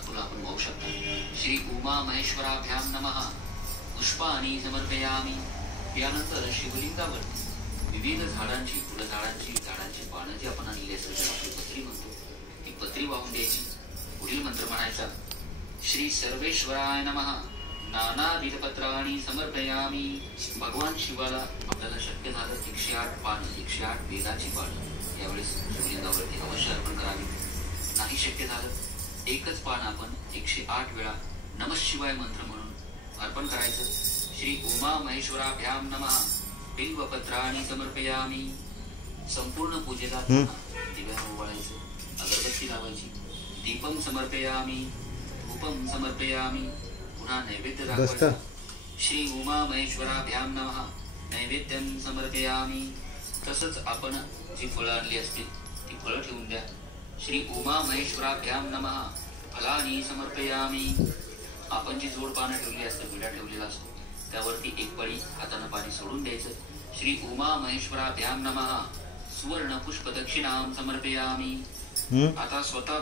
फुलं आपण वाहू शकता. श्री उमा महेश्वराभ्याम नमः. पुष्पाणी समर्पयामी. त्यानंतर शिवलिंगावर विविध झाडांची झाडांची पानं जी आपण आणलेली असतात त्याला आपण पत्री म्हणतो, ती पत्री वाहून द्यायची. पुढील मंत्र म्हणायचा. श्री सर्वेश्वराय नमः. नानाविध पत्राणी समर्पयामी. भगवान शिवाला आपल्याला शक्य झालं 108 पानं, 108 वेदाची पानं यावेळेस शिवलिंगावरती अवश्य अर्पण करावी. नाही शक्य झालं एकच पान आपण 108 वेळा नमः शिवाय मंत्र म्हणून अर्पण करायचं. श्री उमा महेश्वराभ्याम नमः. बिल्वपत्राणी समर्पयामी. संपूर्ण पूजेला दिव्यानं ओवाळायचं, अगरबत्ती लावायची. दीपम समर्पयामी. धूपम समर्पयामी. पुन्हा नैवेद्य दाखवायचा. श्री उमा महेश्वराभ्याम नमः. नैवेद्यम समर्पयामी. तसंच आपण जी फळं आणली असतील ती फळं ठेवून द्या. श्री उमा महेश्वराभ्याम नमः. फलानी समर्पयामी. आपण जी जोड पानं ठेवली असतात, विडा ठेवलेला असतो त्यावरती एक पळी हातानं पाणी सोडून द्यायचं. श्री उमा महेश्वराभ्याम नमः. सुवर्ण पुष्प दक्षिणाम समर्पयामी. आता स्वतः